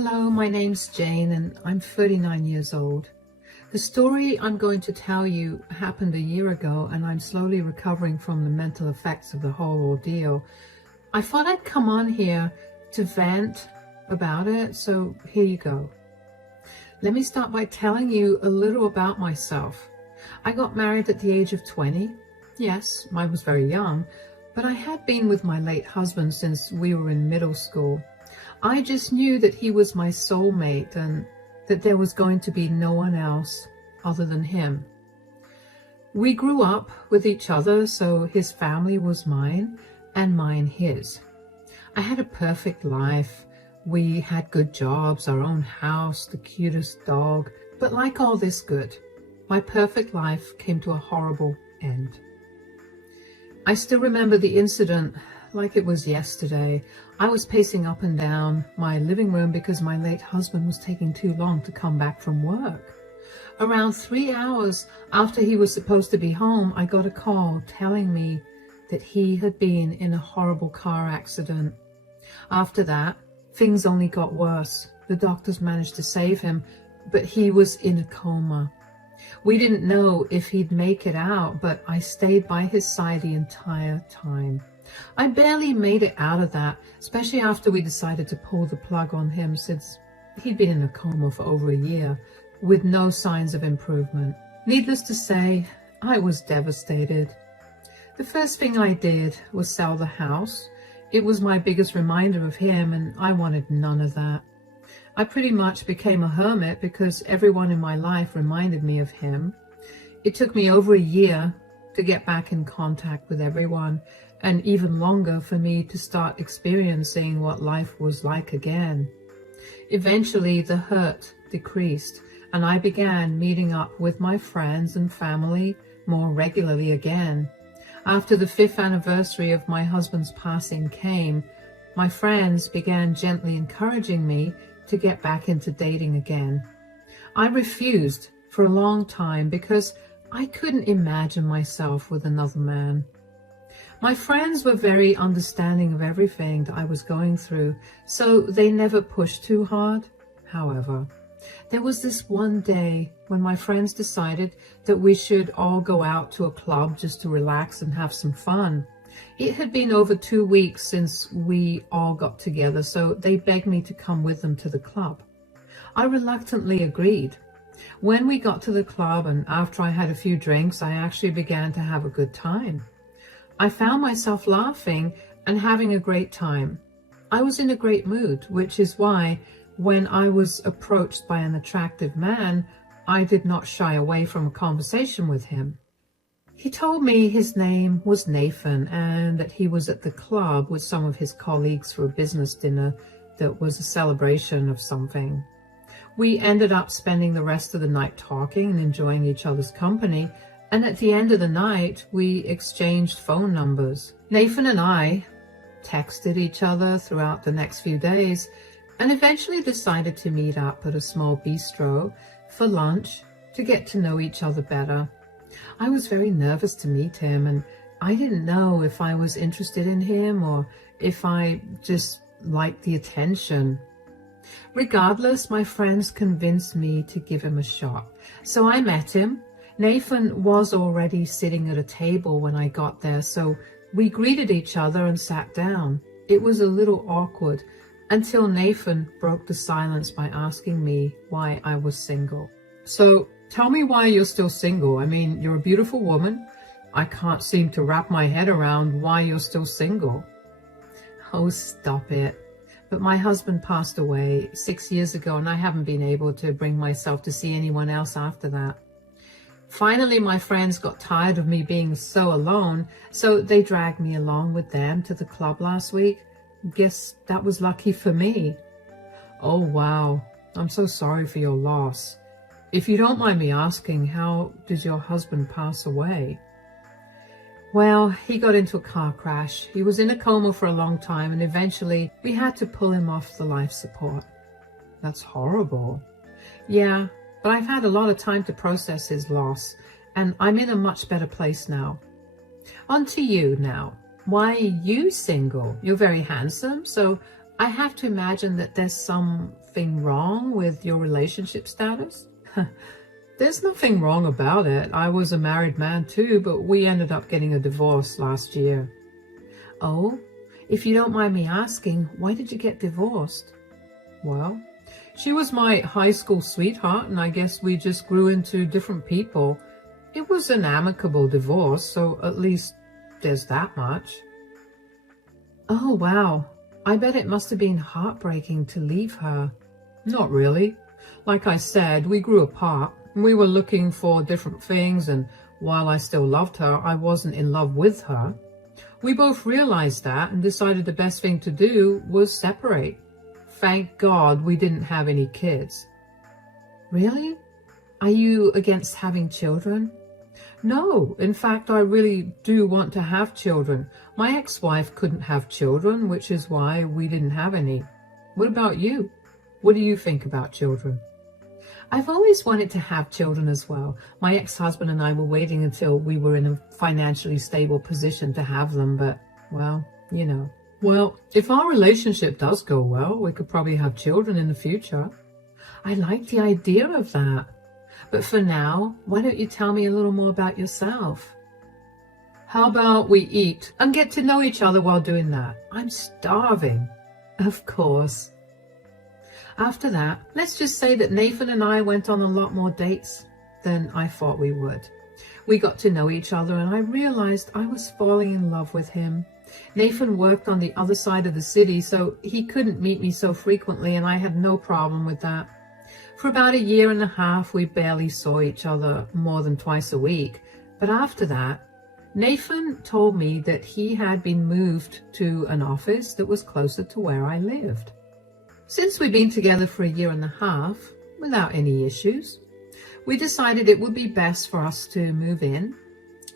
Hello, my name's Jane and I'm 39 years old. The story I'm going to tell you happened a year ago and I'm slowly recovering from the mental effects of the whole ordeal. I thought I'd come on here to vent about it, so here you go. Let me start by telling you a little about myself. I got married at the age of 20. Yes, I was very young, but I had been with my late husband since we were in middle school. I just knew that he was my soulmate and that there was going to be no one else other than him. We grew up with each other, so his family was mine and mine his. I had a perfect life. We had good jobs, our own house, the cutest dog. But like all this good, my perfect life came to a horrible end. I still remember the incident like it was yesterday. I was pacing up and down my living room because my late husband was taking too long to come back from work. Around 3 hours after he was supposed to be home, I got a call telling me that he had been in a horrible car accident. After that, things only got worse. The doctors managed to save him, but he was in a coma. We didn't know if he'd make it out, but I stayed by his side the entire time. I barely made it out of that, especially after we decided to pull the plug on him since he'd been in a coma for over a year with no signs of improvement. Needless to say, I was devastated. The first thing I did was sell the house. It was my biggest reminder of him and I wanted none of that. I pretty much became a hermit because everyone in my life reminded me of him. It took me over a year to get back in contact with everyone, and even longer for me to start experiencing what life was like again. Eventually, the hurt decreased, and I began meeting up with my friends and family more regularly again. After the 5th anniversary of my husband's passing came, my friends began gently encouraging me to get back into dating again. I refused for a long time because I couldn't imagine myself with another man. My friends were very understanding of everything that I was going through, so they never pushed too hard. However, there was this one day when my friends decided that we should all go out to a club just to relax and have some fun. It had been over 2 weeks since we all got together, so they begged me to come with them to the club. I reluctantly agreed. When we got to the club and after I had a few drinks, I actually began to have a good time. I found myself laughing and having a great time. I was in a great mood, which is why when I was approached by an attractive man, I did not shy away from a conversation with him. He told me his name was Nathan and that he was at the club with some of his colleagues for a business dinner that was a celebration of something. We ended up spending the rest of the night talking and enjoying each other's company, and at the end of the night, we exchanged phone numbers. Nathan and I texted each other throughout the next few days and eventually decided to meet up at a small bistro for lunch to get to know each other better. I was very nervous to meet him and I didn't know if I was interested in him or if I just liked the attention. Regardless, my friends convinced me to give him a shot. So I met him. Nathan was already sitting at a table when I got there, so we greeted each other and sat down. It was a little awkward until Nathan broke the silence by asking me why I was single. So tell me why you're still single. I mean, you're a beautiful woman. I can't seem to wrap my head around why you're still single. Oh, stop it. But my husband passed away 6 years ago and I haven't been able to bring myself to see anyone else after that. Finally, my friends got tired of me being so alone, so they dragged me along with them to the club last week. Guess that was lucky for me. Oh, wow. I'm so sorry for your loss. If you don't mind me asking, how did your husband pass away? Well, he got into a car crash. He was in a coma for a long time and eventually we had to pull him off the life support. That's horrible. Yeah. But I've had a lot of time to process his loss, and I'm in a much better place now. On to you now. Why are you single? You're very handsome, so I have to imagine that there's something wrong with your relationship status. There's nothing wrong about it. I was a married man too, but we ended up getting a divorce last year. Oh, if you don't mind me asking, why did you get divorced? Well, she was my high school sweetheart, and I guess we just grew into different people. It was an amicable divorce, so at least there's that much. Oh, wow. I bet it must have been heartbreaking to leave her. Not really. Like I said, we grew apart. We were looking for different things, and while I still loved her, I wasn't in love with her. We both realized that and decided the best thing to do was separate. Thank God we didn't have any kids. Really? Are you against having children? No, in fact, I really do want to have children. My ex-wife couldn't have children, which is why we didn't have any. What about you? What do you think about children? I've always wanted to have children as well. My ex-husband and I were waiting until we were in a financially stable position to have them, but, well, you know. Well, if our relationship does go well, we could probably have children in the future. I like the idea of that. But for now, why don't you tell me a little more about yourself? How about we eat and get to know each other while doing that? I'm starving. Of course. After that, let's just say that Nathan and I went on a lot more dates than I thought we would. We got to know each other and I realized I was falling in love with him. Nathan worked on the other side of the city, so he couldn't meet me so frequently, and I had no problem with that. For about a year and a half, we barely saw each other more than twice a week. But after that, Nathan told me that he had been moved to an office that was closer to where I lived. Since we'd been together for a year and a half, without any issues, we decided it would be best for us to move in.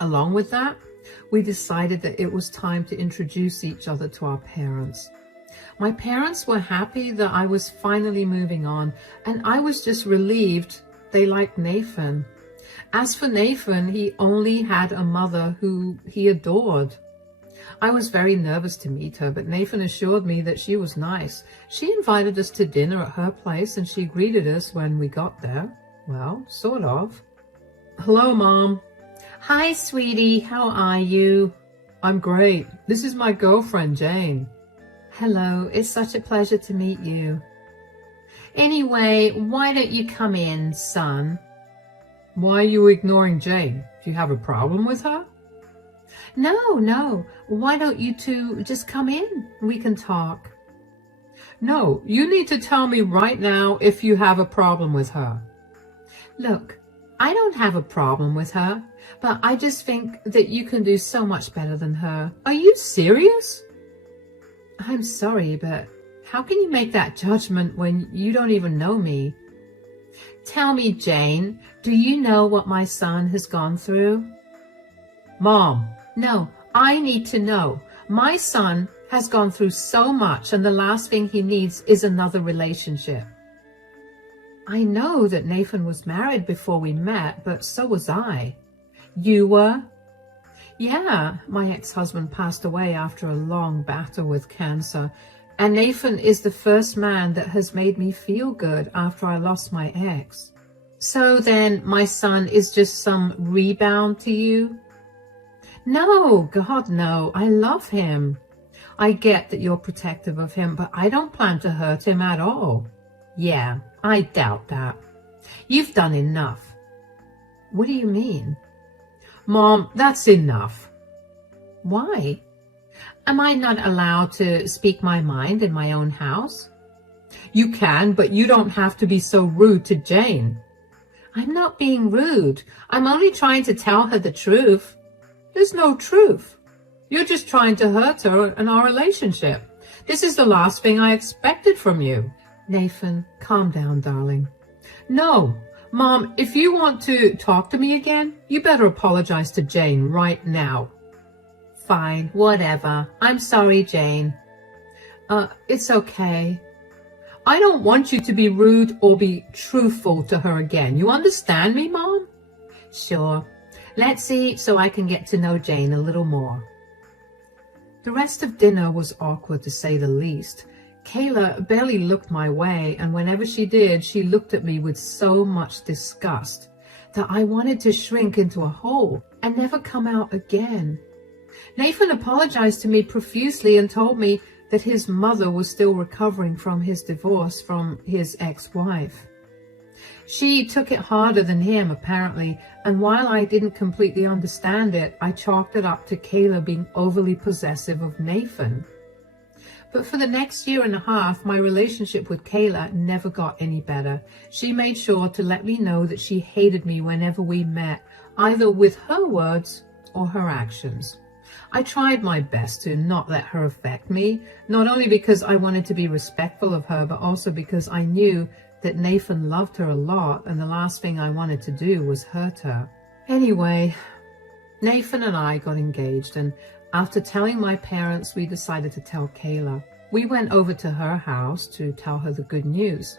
Along with that, we decided that it was time to introduce each other to our parents. My parents were happy that I was finally moving on, and I was just relieved they liked Nathan. As for Nathan, he only had a mother who he adored. I was very nervous to meet her, but Nathan assured me that she was nice. She invited us to dinner at her place, and she greeted us when we got there. Well, sort of. Hello, Mom. Hi, sweetie. How are you? I'm great. This is my girlfriend, Jane. Hello. It's such a pleasure to meet you. Anyway, why don't you come in, son? Why are you ignoring Jane? Do you have a problem with her? No. Why don't you two just come in? We can talk. No, you need to tell me right now if you have a problem with her. Look, I don't have a problem with her, but I just think that you can do so much better than her. Are you serious? I'm sorry, but how can you make that judgment when you don't even know me? Tell me, Jane, do you know what my son has gone through? Mom. No, I need to know. My son has gone through so much, and the last thing he needs is another relationship. I know that Nathan was married before we met, but so was I. You were? Yeah, my ex-husband passed away after a long battle with cancer, and Nathan is the first man that has made me feel good after I lost my ex. So then my son is just some rebound to you? No, God, no. I love him. I get that you're protective of him, but I don't plan to hurt him at all. Yeah, I doubt that. You've done enough. What do you mean? Mom, that's enough. Why? Am I not allowed to speak my mind in my own house? You can, but you don't have to be so rude to Jane. I'm not being rude. I'm only trying to tell her the truth. There's no truth. You're just trying to hurt her and our relationship. This is the last thing I expected from you. Nathan, calm down, darling. No, Mom, if you want to talk to me again, you better apologize to Jane right now. Fine, whatever. I'm sorry, Jane. It's okay. I don't want you to be rude or be truthful to her again. You understand me, Mom? Sure. Let's eat so I can get to know Jane a little more. The rest of dinner was awkward, to say the least. Kayla barely looked my way, and whenever she did, she looked at me with so much disgust that I wanted to shrink into a hole and never come out again. Nathan apologized to me profusely and told me that his mother was still recovering from his divorce from his ex-wife. She took it harder than him, apparently, and while I didn't completely understand it, I chalked it up to Kayla being overly possessive of Nathan. But for the next year and a half, my relationship with Kayla never got any better. She made sure to let me know that she hated me whenever we met, either with her words or her actions. I tried my best to not let her affect me, not only because I wanted to be respectful of her, but also because I knew that Nathan loved her a lot, and the last thing I wanted to do was hurt her. Anyway, Nathan and I got engaged, and after telling my parents, we decided to tell Kayla. We went over to her house to tell her the good news.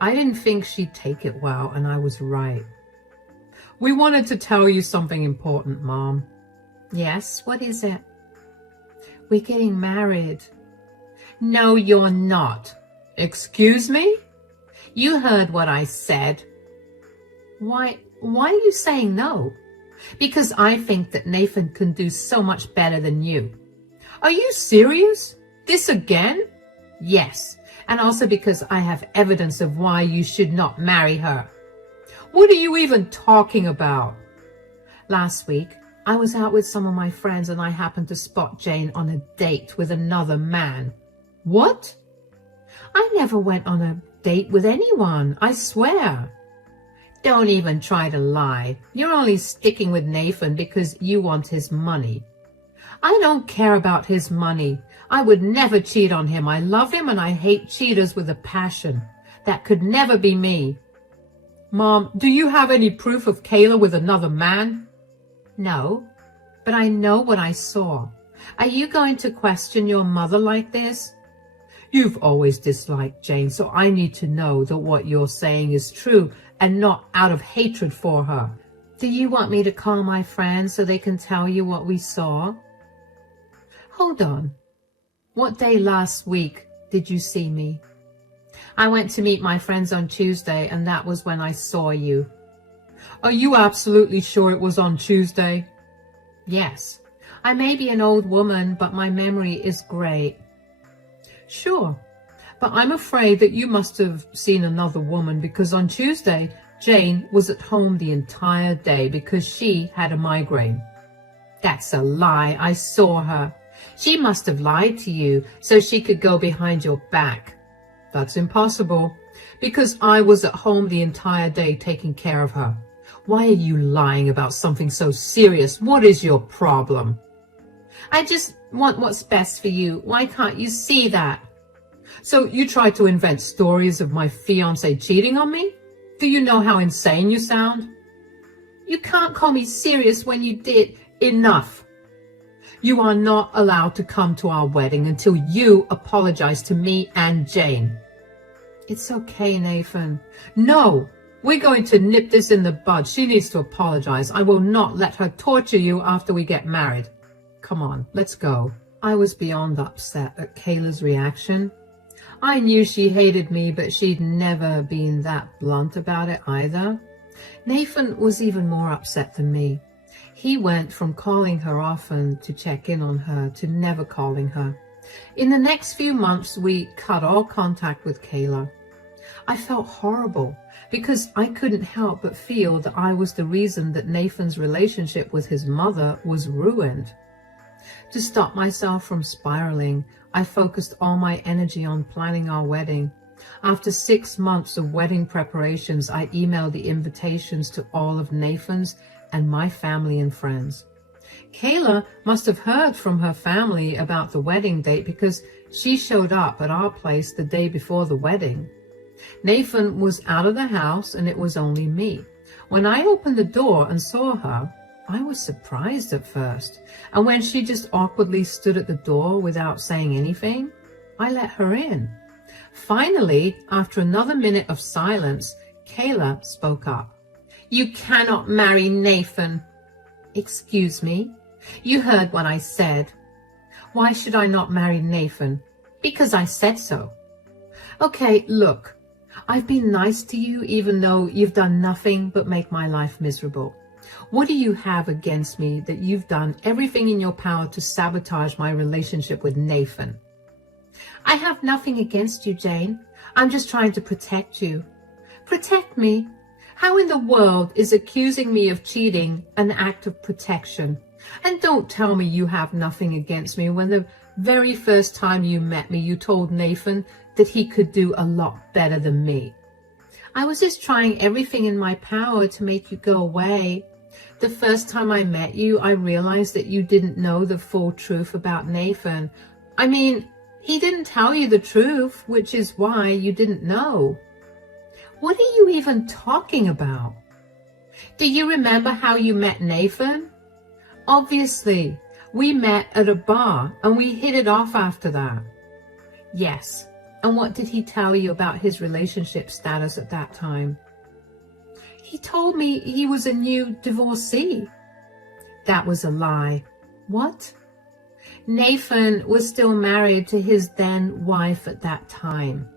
I didn't think she'd take it well, and I was right. "We wanted to tell you something important, Mom." "Yes, what is it?" "We're getting married." "No, you're not." "Excuse me?" "You heard what I said." Why are you saying no?" "Because I think that Nathan can do so much better than you." "Are you serious? This again?" "Yes, and also because I have evidence of why you should not marry her." "What are you even talking about?" "Last week, I was out with some of my friends and I happened to spot Jane on a date with another man." "What?" "I never went on a date with anyone, I swear." "Don't even try to lie. You're only sticking with Nathan because you want his money." "I don't care about his money. I would never cheat on him. I love him and I hate cheaters with a passion. That could never be me." "Mom, do you have any proof of Kayla with another man?" "No, but I know what I saw. Are you going to question your mother like this?" "You've always disliked Jane, so I need to know that what you're saying is true and not out of hatred for her." "Do you want me to call my friends so they can tell you what we saw?" "Hold on. What day last week did you see me?" "I went to meet my friends on Tuesday, and that was when I saw you." "Are you absolutely sure it was on Tuesday?" "Yes. I may be an old woman, but my memory is great." "Sure, but I'm afraid that you must have seen another woman, because on Tuesday, Jane was at home the entire day because she had a migraine." "That's a lie. I saw her. She must have lied to you so she could go behind your back." "That's impossible, because I was at home the entire day taking care of her. Why are you lying about something so serious? What is your problem?" "I just want what's best for you. Why can't you see that?" "So you tried to invent stories of my fiancé cheating on me? Do you know how insane you sound?" "You can't call me serious when you did." "Enough. You are not allowed to come to our wedding until you apologize to me and Jane." "It's okay, Nathan." "No, we're going to nip this in the bud. She needs to apologize. I will not let her torture you after we get married. Come on, let's go." I was beyond upset at Kayla's reaction. I knew she hated me, but she'd never been that blunt about it either. Nathan was even more upset than me. He went from calling her often to check in on her to never calling her. In the next few months, we cut all contact with Kayla. I felt horrible because I couldn't help but feel that I was the reason that Nathan's relationship with his mother was ruined. To stop myself from spiraling, I focused all my energy on planning our wedding. After 6 months of wedding preparations, I emailed the invitations to all of Nathan's and my family and friends. Kayla must have heard from her family about the wedding date because she showed up at our place the day before the wedding. Nathan was out of the house and it was only me. When I opened the door and saw her, I was surprised at first, and when she just awkwardly stood at the door without saying anything, I let her in. Finally, after another minute of silence, Kayla spoke up. "You cannot marry Nathan." "Excuse me? You heard what I said." "Why should I not marry Nathan?" Because I said so. Okay, look, I've been nice to you even though you've done nothing but make my life miserable. What do you have against me that you've done everything in your power to sabotage my relationship with Nathan? I have nothing against you, Jane. I'm just trying to protect you. Protect me? How in the world is accusing me of cheating an act of protection? And don't tell me you have nothing against me when the very first time you met me, you told Nathan that he could do a lot better than me. I was just trying everything in my power to make you go away. The first time I met you, I realized that you didn't know the full truth about Nathan. I mean, he didn't tell you the truth, which is why you didn't know. What are you even talking about? Do you remember how you met Nathan? Obviously, we met at a bar and we hit it off after that. Yes, and what did he tell you about his relationship status at that time? He told me he was a new divorcee. That was a lie. What? Nathan was still married to his then wife at that time.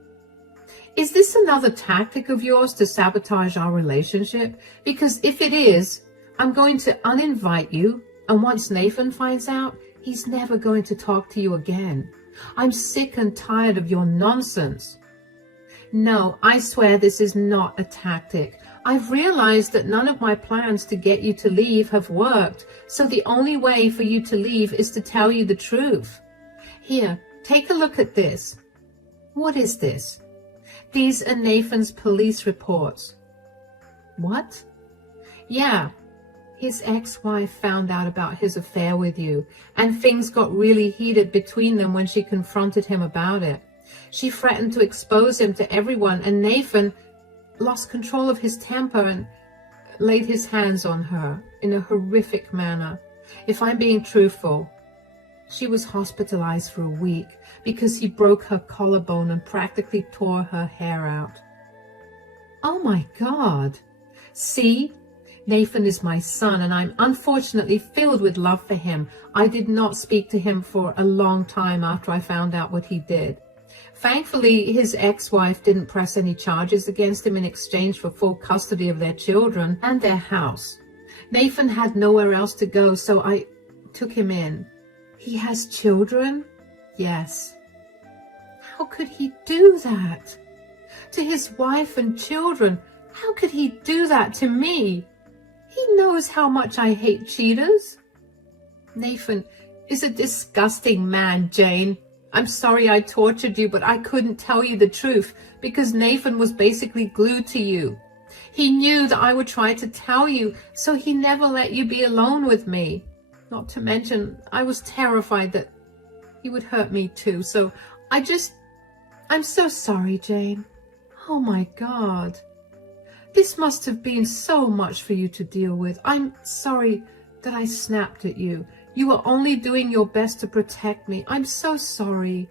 Is this another tactic of yours to sabotage our relationship? Because if it is, I'm going to uninvite you, and once Nathan finds out, he's never going to talk to you again. I'm sick and tired of your nonsense. No, I swear this is not a tactic. I've realized that none of my plans to get you to leave have worked, so the only way for you to leave is to tell you the truth. Here, take a look at this. What is this? These are Nathan's police reports. What? Yeah, his ex-wife found out about his affair with you, and things got really heated between them when she confronted him about it. She threatened to expose him to everyone, and Nathan lost control of his temper and laid his hands on her in a horrific manner. If I'm being truthful, she was hospitalized for a week because he broke her collarbone and practically tore her hair out. Oh my God. See? Nathan is my son, and I'm unfortunately filled with love for him. I did not speak to him for a long time after I found out what he did. Thankfully, his ex-wife didn't press any charges against him in exchange for full custody of their children and their house. Nathan had nowhere else to go, so I took him in. He has children? Yes. How could he do that? To his wife and children? How could he do that to me? He knows how much I hate cheaters. Nathan is a disgusting man, Jane. I'm sorry I tortured you, but I couldn't tell you the truth because Nathan was basically glued to you. He knew that I would try to tell you, so he never let you be alone with me. Not to mention, I was terrified that he would hurt me too, so I'm so sorry, Jane. Oh my God. This must have been so much for you to deal with. I'm sorry that I snapped at you. You were only doing your best to protect me. I'm so sorry.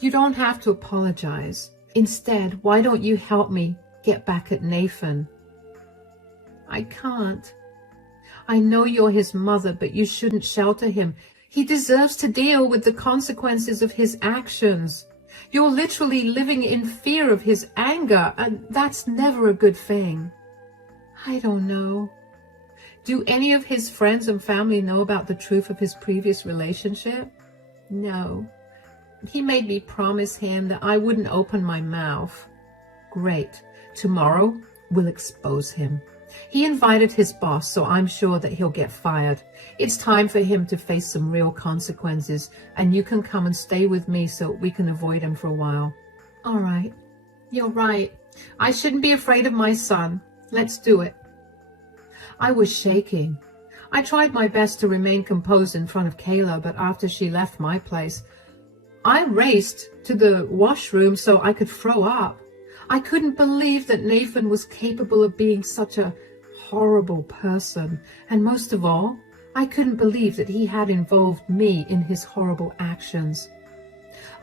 You don't have to apologize. Instead, why don't you help me get back at Nathan? I can't. I know you're his mother, but you shouldn't shelter him. He deserves to deal with the consequences of his actions. You're literally living in fear of his anger, and that's never a good thing. I don't know. Do any of his friends and family know about the truth of his previous relationship? No. He made me promise him that I wouldn't open my mouth. Great. Tomorrow, we'll expose him. He invited his boss, so I'm sure that he'll get fired. It's time for him to face some real consequences, and you can come and stay with me so we can avoid him for a while. All right. You're right. I shouldn't be afraid of my son. Let's do it. I was shaking. I tried my best to remain composed in front of Kayla, but after she left my place, I raced to the washroom so I could throw up. I couldn't believe that Nathan was capable of being such a horrible person, and most of all, I couldn't believe that he had involved me in his horrible actions.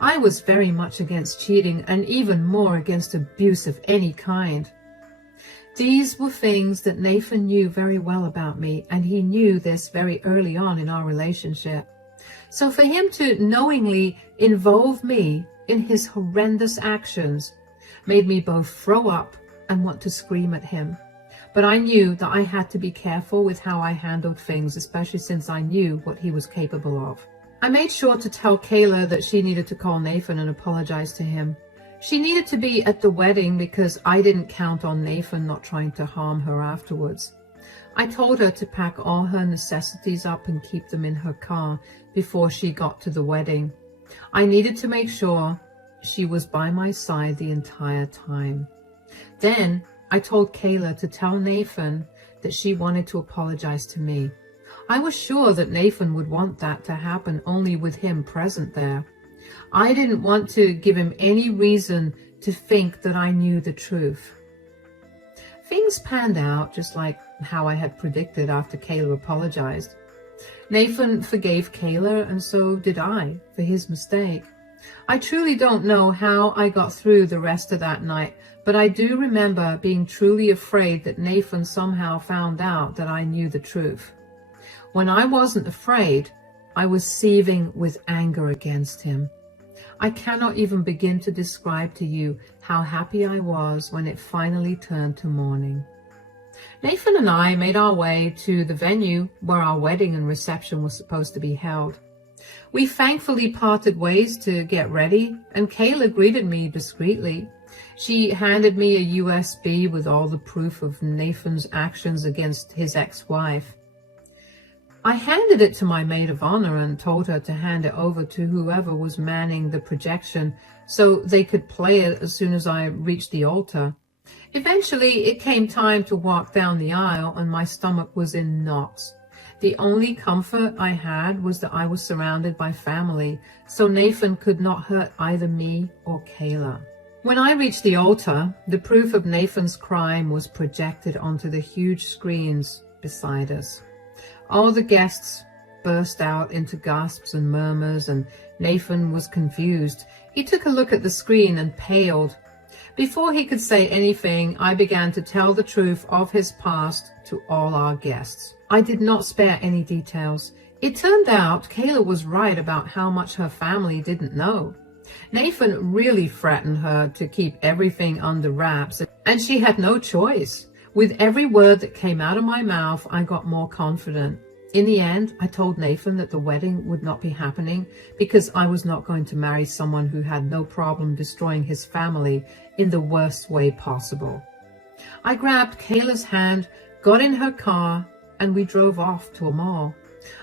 I was very much against cheating and even more against abuse of any kind. These were things that Nathan knew very well about me, and he knew this very early on in our relationship. So for him to knowingly involve me in his horrendous actions made me both throw up and want to scream at him. But I knew that I had to be careful with how I handled things, especially since I knew what he was capable of. I made sure to tell Kayla that she needed to call Nathan and apologize to him. She needed to be at the wedding because I didn't count on Nathan not trying to harm her afterwards. I told her to pack all her necessities up and keep them in her car before she got to the wedding. I needed to make sure she was by my side the entire time. Then I told Kayla to tell Nathan that she wanted to apologize to me. I was sure that Nathan would want that to happen only with him present there. I didn't want to give him any reason to think that I knew the truth. Things panned out just like how I had predicted after Kayla apologized. Nathan forgave Kayla, and so did I for his mistake. I truly don't know how I got through the rest of that night, but I do remember being truly afraid that Nathan somehow found out that I knew the truth. When I wasn't afraid, I was seething with anger against him. I cannot even begin to describe to you how happy I was when it finally turned to morning. Nathan and I made our way to the venue where our wedding and reception was supposed to be held. We thankfully parted ways to get ready, and Kayla greeted me discreetly. She handed me a USB with all the proof of Nathan's actions against his ex-wife. I handed it to my maid of honor and told her to hand it over to whoever was manning the projection so they could play it as soon as I reached the altar. Eventually, it came time to walk down the aisle and my stomach was in knots. The only comfort I had was that I was surrounded by family, so Nathan could not hurt either me or Kayla. When I reached the altar, the proof of Nathan's crime was projected onto the huge screens beside us. All the guests burst out into gasps and murmurs, and Nathan was confused. He took a look at the screen and paled. Before he could say anything, I began to tell the truth of his past to all our guests. I did not spare any details. It turned out Kayla was right about how much her family didn't know. Nathan really threatened her to keep everything under wraps, and she had no choice. With every word that came out of my mouth, I got more confident. In the end, I told Nathan that the wedding would not be happening because I was not going to marry someone who had no problem destroying his family in the worst way possible. I grabbed Kayla's hand, got in her car, and we drove off to a mall.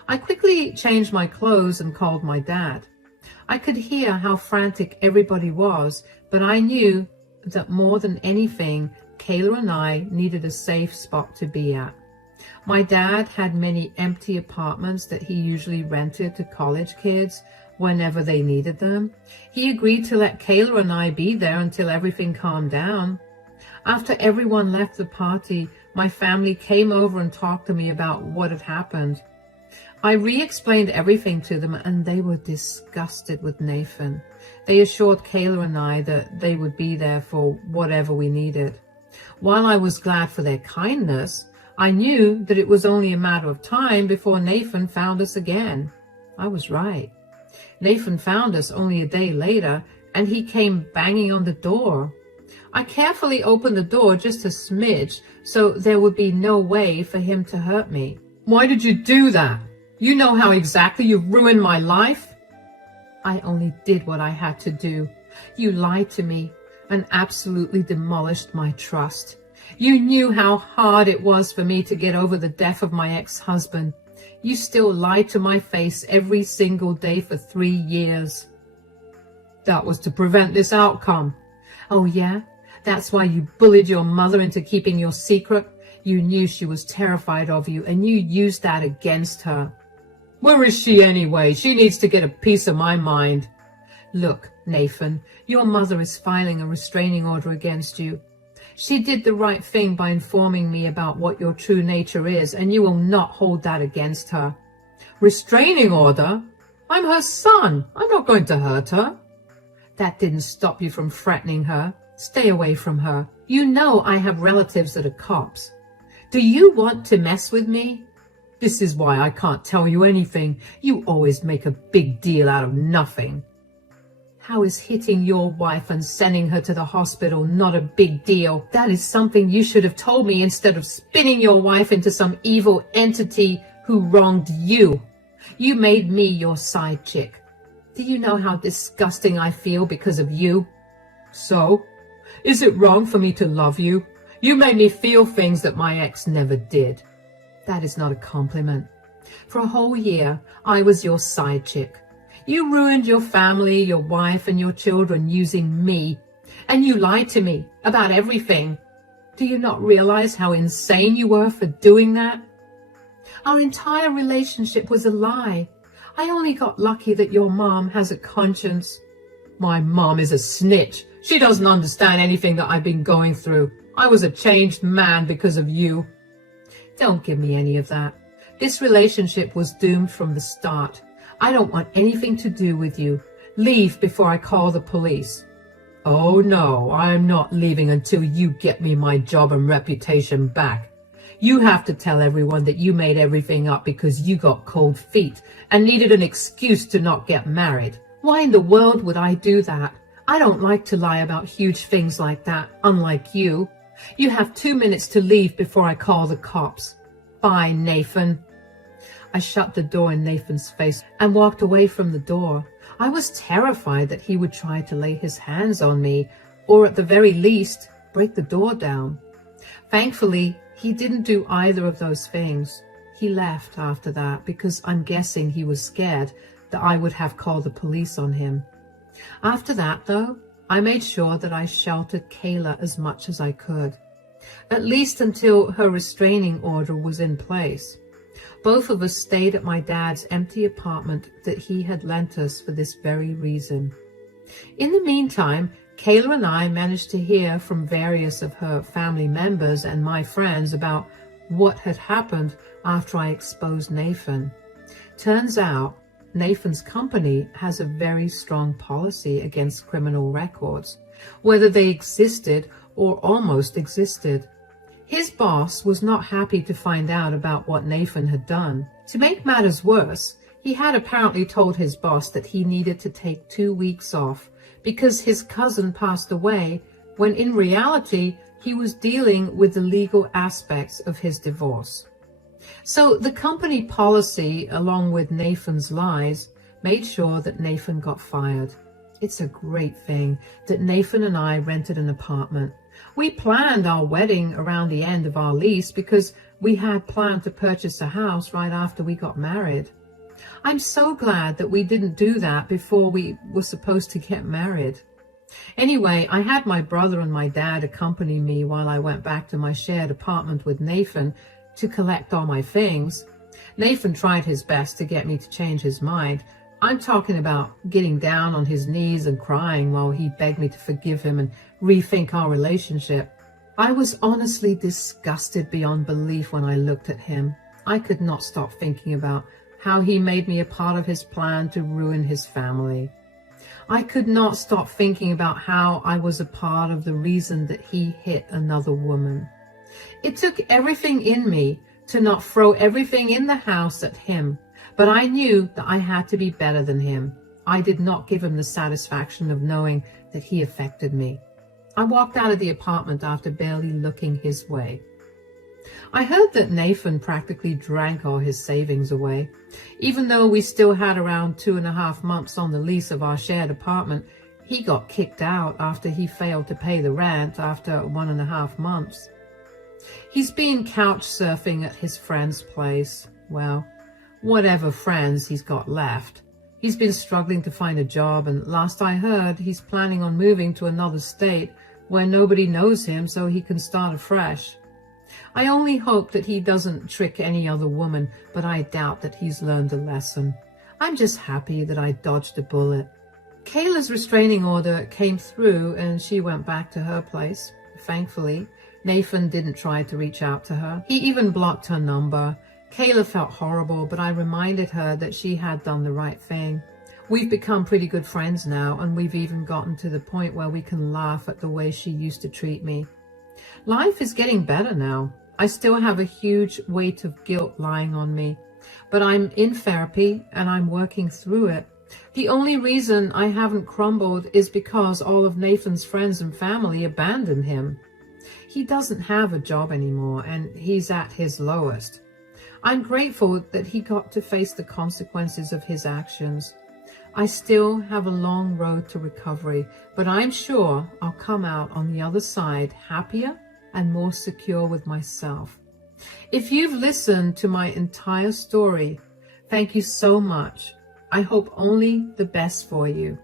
I quickly changed my clothes and called my dad. I could hear how frantic everybody was, but I knew that more than anything, Kayla and I needed a safe spot to be at. My dad had many empty apartments that he usually rented to college kids whenever they needed them. He agreed to let Kayla and I be there until everything calmed down. After everyone left the party, my family came over and talked to me about what had happened. I re-explained everything to them, and they were disgusted with Nathan. They assured Kayla and I that they would be there for whatever we needed. While I was glad for their kindness, I knew that it was only a matter of time before Nathan found us again. I was right. Nathan found us only a day later, and he came banging on the door. I carefully opened the door just a smidge, so there would be no way for him to hurt me. "Why did you do that? You know how exactly you've ruined my life." "I only did what I had to do. You lied to me and absolutely demolished my trust. You knew how hard it was for me to get over the death of my ex-husband. You still lied to my face every single day for 3 years. That was to prevent this outcome." "Oh yeah? That's why you bullied your mother into keeping your secret? You knew she was terrified of you, and you used that against her." "Where is she anyway? She needs to get a piece of my mind." "Look, Nathan, your mother is filing a restraining order against you. She did the right thing by informing me about what your true nature is, and you will not hold that against her." "Restraining order? I'm her son. I'm not going to hurt her." "That didn't stop you from threatening her. Stay away from her. You know I have relatives that are cops. Do you want to mess with me? This is why I can't tell you anything. You always make a big deal out of nothing. How is hitting your wife and sending her to the hospital not a big deal? That is something you should have told me instead of spinning your wife into some evil entity who wronged you. You made me your side chick. Do you know how disgusting I feel because of you? So, is it wrong for me to love you? You made me feel things that my ex never did. That is not a compliment. For a whole year, I was your side chick. You ruined your family, your wife, and your children using me. And you lied to me about everything. Do you not realize how insane you were for doing that? Our entire relationship was a lie. I only got lucky that your mom has a conscience. My mom is a snitch. She doesn't understand anything that I've been going through. I was a changed man because of you. Don't give me any of that. This relationship was doomed from the start. I don't want anything to do with you. Leave before I call the police. Oh no, I'm not leaving until you get me my job and reputation back. You have to tell everyone that you made everything up because you got cold feet and needed an excuse to not get married. Why in the world would I do that? I don't like to lie about huge things like that, unlike you. You have 2 minutes to leave before I call the cops. Bye, Nathan. I shut the door in Nathan's face and walked away from the door. I was terrified that he would try to lay his hands on me, or at the very least, break the door down. Thankfully, he didn't do either of those things. He left after that because I'm guessing he was scared that I would have called the police on him. After that, though, I made sure that I sheltered Kayla as much as I could, at least until her restraining order was in place. Both of us stayed at my dad's empty apartment that he had lent us for this very reason. In the meantime, Kayla and I managed to hear from various of her family members and my friends about what had happened after I exposed Nathan. Turns out, Nathan's company has a very strong policy against criminal records, whether they existed or almost existed. His boss was not happy to find out about what Nathan had done. To make matters worse, he had apparently told his boss that he needed to take 2 weeks off because his cousin passed away, when in reality he was dealing with the legal aspects of his divorce. So the company policy, along with Nathan's lies, made sure that Nathan got fired. It's a great thing that Nathan and I rented an apartment. We planned our wedding around the end of our lease because we had planned to purchase a house right after we got married. I'm so glad that we didn't do that before we were supposed to get married. Anyway, I had my brother and my dad accompany me while I went back to my shared apartment with Nathan to collect all my things. Nathan tried his best to get me to change his mind. I'm talking about getting down on his knees and crying while he begged me to forgive him and rethink our relationship. I was honestly disgusted beyond belief when I looked at him. I could not stop thinking about how he made me a part of his plan to ruin his family. I could not stop thinking about how I was a part of the reason that he hit another woman. It took everything in me to not throw everything in the house at him, but I knew that I had to be better than him. I did not give him the satisfaction of knowing that he affected me. I walked out of the apartment after barely looking his way. I heard that Nathan practically drank all his savings away. Even though we still had around 2.5 months on the lease of our shared apartment, he got kicked out after he failed to pay the rent after 1.5 months. He's been couch surfing at his friend's place. Well, whatever friends he's got left. He's been struggling to find a job, and last I heard, he's planning on moving to another state where nobody knows him so he can start afresh. I only hope that he doesn't trick any other woman, but I doubt that he's learned a lesson. I'm just happy that I dodged a bullet. Kayla's restraining order came through and she went back to her place. Thankfully, Nathan didn't try to reach out to her. He even blocked her number. Kayla felt horrible, but I reminded her that she had done the right thing. We've become pretty good friends now, and we've even gotten to the point where we can laugh at the way she used to treat me. Life is getting better now. I still have a huge weight of guilt lying on me, but I'm in therapy and I'm working through it. The only reason I haven't crumbled is because all of Nathan's friends and family abandoned him. He doesn't have a job anymore and he's at his lowest. I'm grateful that he got to face the consequences of his actions. I still have a long road to recovery, but I'm sure I'll come out on the other side happier and more secure with myself. If you've listened to my entire story, thank you so much. I hope only the best for you.